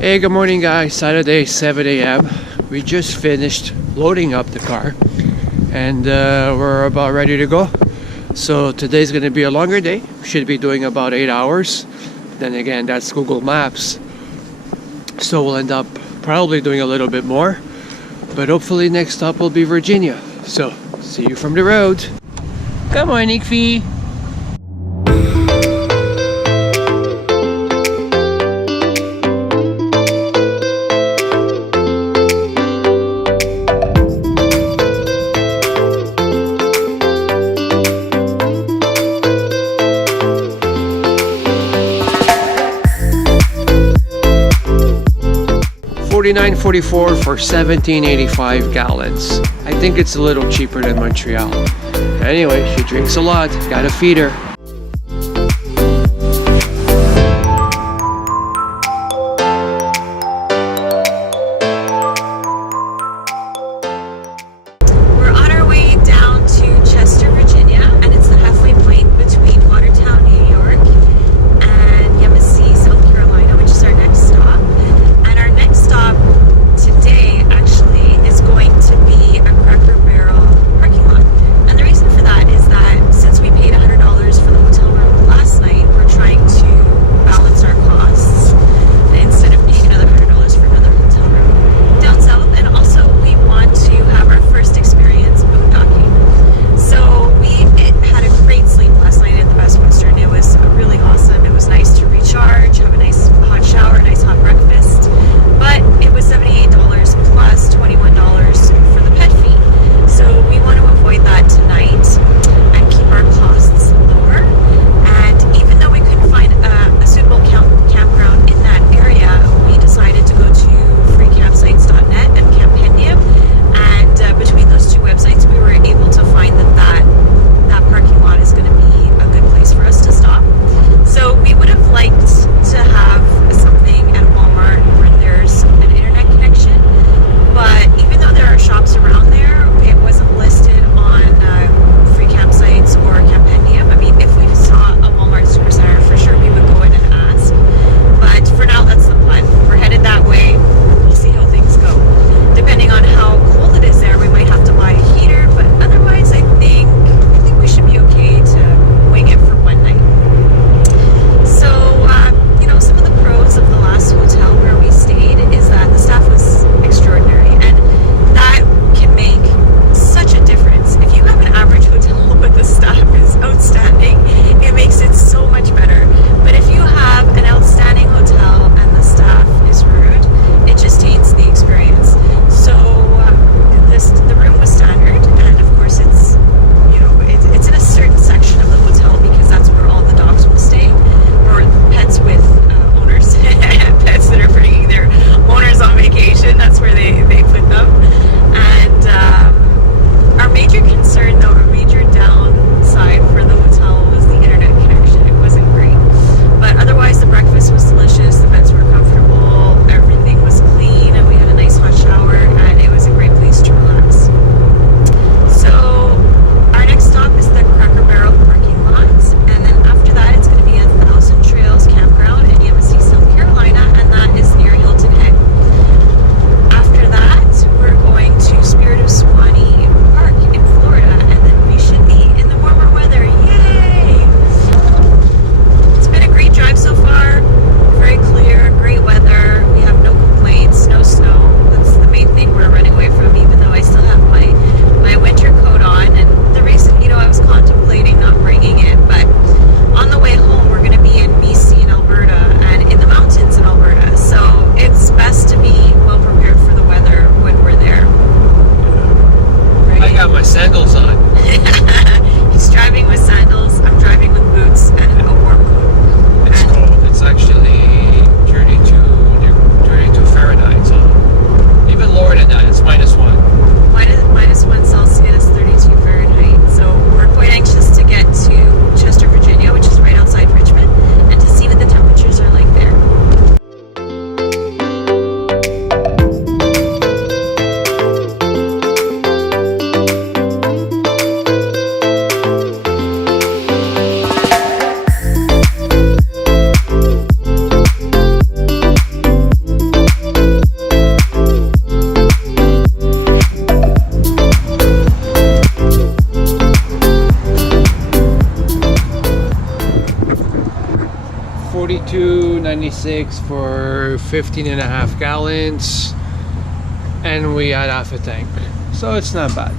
Hey, good morning guys. Saturday, 7 a.m. We just finished loading up the car and we're about ready to go. So today's going to be a longer day. We should be doing about 8 hours. Then again, that's Google Maps. So we'll end up probably doing a little bit more. But hopefully next stop will be Virginia. So, see you from the road. Come on, Nikfi. 49.44 for 1785 gallons. I think it's a little cheaper than Montreal. Anyway, she drinks a lot. Gotta feed her. We're on our way down to Chester, Virginia, and it's the halfway point between Watertown, New York, and Yemassee, South Carolina, which is our next stop. And our next stop today actually is going to be a Cracker Barrel parking lot. And the reason for that is that since we paid $100 for $2.96 for 15.5 gallons, and we had half a tank, so it's not bad.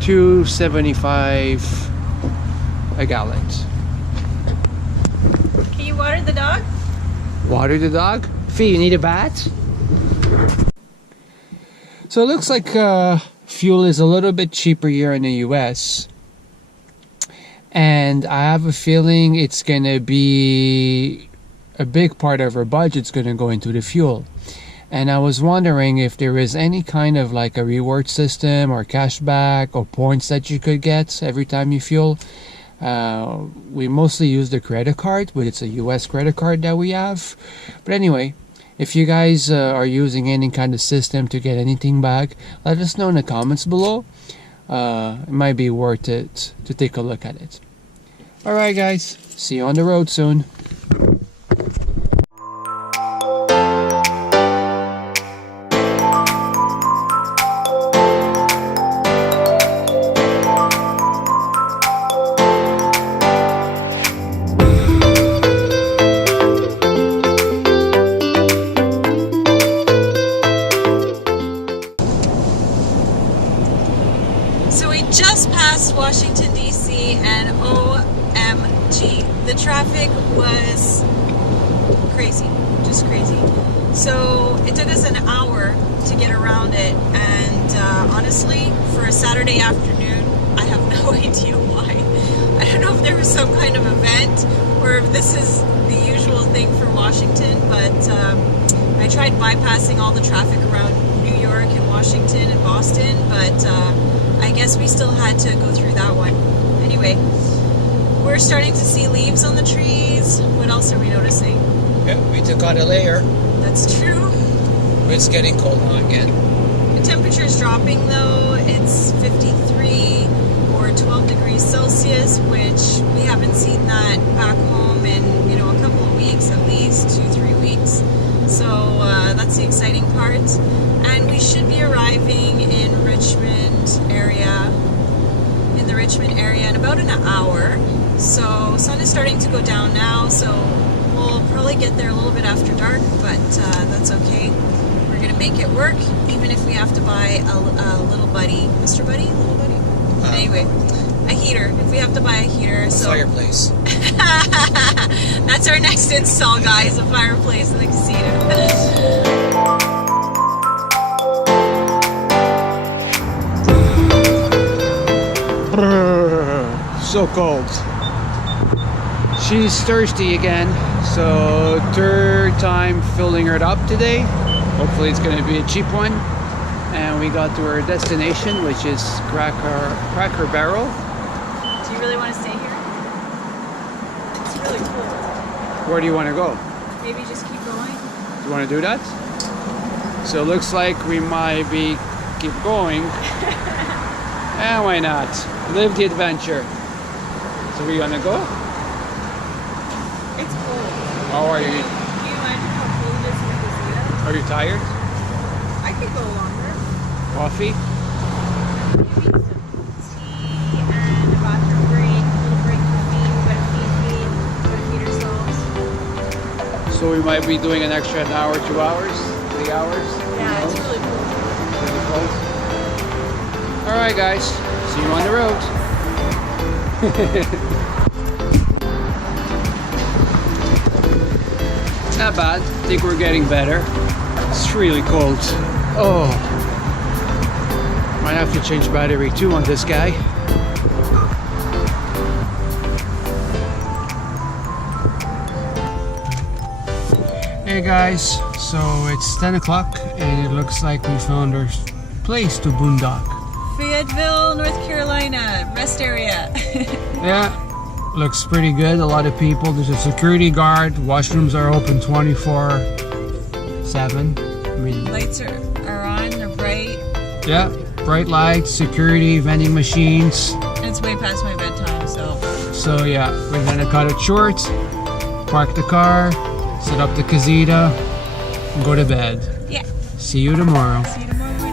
$2.75 a gallon. Can you water the dog? Water the dog? Fee, you need a bath? So it looks like fuel is a little bit cheaper here in the US. And I have a feeling it's going to be a big part of our budget's going to go into the fuel. And I was wondering if there is any kind of like a reward system or cashback or points that you could get every time you fuel. We mostly use the credit card, but it's a US credit card that we have. But anyway, if you guys are using any kind of system to get anything back, let us know in the comments below. It might be worth it to take a look at it. Alright guys, see you on the road soon. Just passed Washington DC, and OMG, the traffic was crazy, just crazy. So it took us an hour to get around it, and honestly, for a Saturday afternoon, I have no idea why. I don't know if there was some kind of event or if this is the usual thing for Washington, but I tried bypassing all the traffic around New York and Washington and Boston, but I guess we still had to go through that one. Anyway, we're starting to see leaves on the trees. What else are we noticing? Yeah, we took out a layer. That's true. It's getting cold now again. The temperature is dropping though. It's 53 or 12 degrees Celsius, which we haven't seen that back home in, a couple of weeks, at least 2-3 weeks. So that's the exciting part. And we should be arriving in the Richmond area in about an hour. So sun is starting to go down now, so we'll probably get there a little bit after dark, but that's okay. We're gonna make it work, even if we have to buy a little buddy. Mr. Buddy? Little buddy? Anyway, a heater. If we have to buy a heater. A fireplace. That's our next install, guys, a fireplace in the Casita. So cold. She's thirsty again, so third time filling her up today. Hopefully it's going to be a cheap one. And we got to our destination, which is Cracker Barrel. Do you really want to stay here? It's really cool. Where do you want to go? Maybe just keep going. Do you want to do that? So it looks like we might keep going. And why not? Live the adventure. So we're gonna go? It's cold. How are you? Can you imagine how cold it is in the Casita? Are you tired? I could go longer. Coffee? Maybe some tea and a bathroom break, a little break for me. We gotta feed ourselves. So we might be doing an extra hour, 2 hours, 3 hours. Yeah, it's really cool. Really close. Alright guys, see you on the road. Not bad. I think we're getting better. It's really cold. Oh. Might have to change battery too on this guy. Hey guys, so it's 10 o'clock and it looks like we found our place to boondock. Fayetteville, North Carolina, rest area. Yeah, looks pretty good. A lot of people. There's a security guard. Washrooms are open 24/7. I mean, Lights are on, they're bright. yeah, bright lights, security, vending machines. And it's way past my bedtime, so. So yeah, we're gonna cut it short, park the car, set up the casita, and go to bed. Yeah. See you tomorrow. See you tomorrow morning.